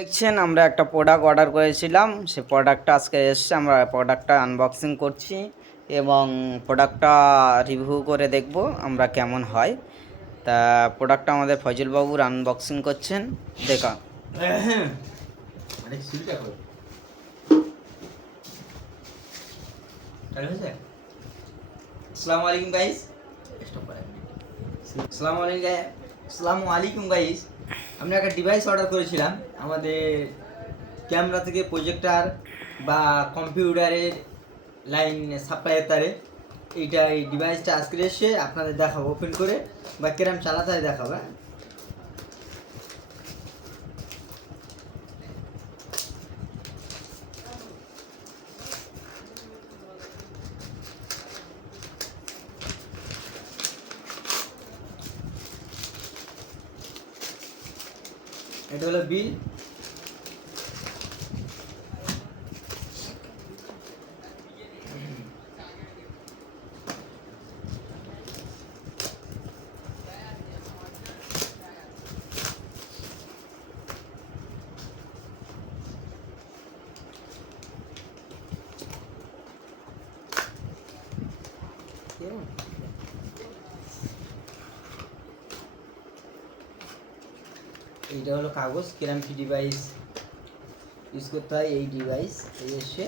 দেখছেন আমরা একটা প্রোডাক্ট অর্ডার করেছিলাম, সে প্রোডাক্টটা আজকে এসছে। আমরা প্রোডাক্টটা আনবক্সিং করছি এবং প্রোডাক্টটা রিভিউ করে দেখব আমরা কেমন হয়। তা প্রোডাক্টটা আমাদের ফজল বাবুর আনবক্সিং করছেন, দেখা। আসসালামু আলাইকুম গাইস। আসসালামু আলাইকুম গাইস। আমরা একটা ডিভাইস অর্ডার করেছিলাম আমাদের ক্যামেরা থেকে প্রজেক্টর বা কম্পিউটারের লাইন সাপ্লাইয়ের তারে। এই ডিভাইসটা আজকে এসে আপনাদের দেখাবো ওপেন করে বা কেরাম চালাতে হয় দেখাবো। এটা হলো বিল। এইটা হলো কাগজ, কিরম কি ডিভাইস ইউজ করতে হয়। এই ডিভাইস এই এসে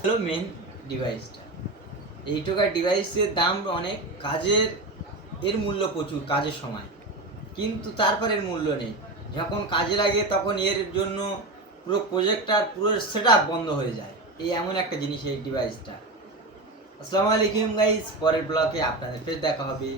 হলো মেন ডিভাইসটা। এই টাকার ডিভাইসের দাম অনেক, কাজের এর মূল্য প্রচুর কাজের সময়, কিন্তু তারপর এর মূল্য নেই। যখন কাজে লাগে তখন এর জন্য পুরো প্রজেক্টটার পুরো সেটআপ বন্ধ হয়ে যায়। এই এমন একটা জিনিস এই ডিভাইসটা। আসসালামু আলাইকুম গাইস, পরের ব্লগে আপনাদের ফের দেখা হবে।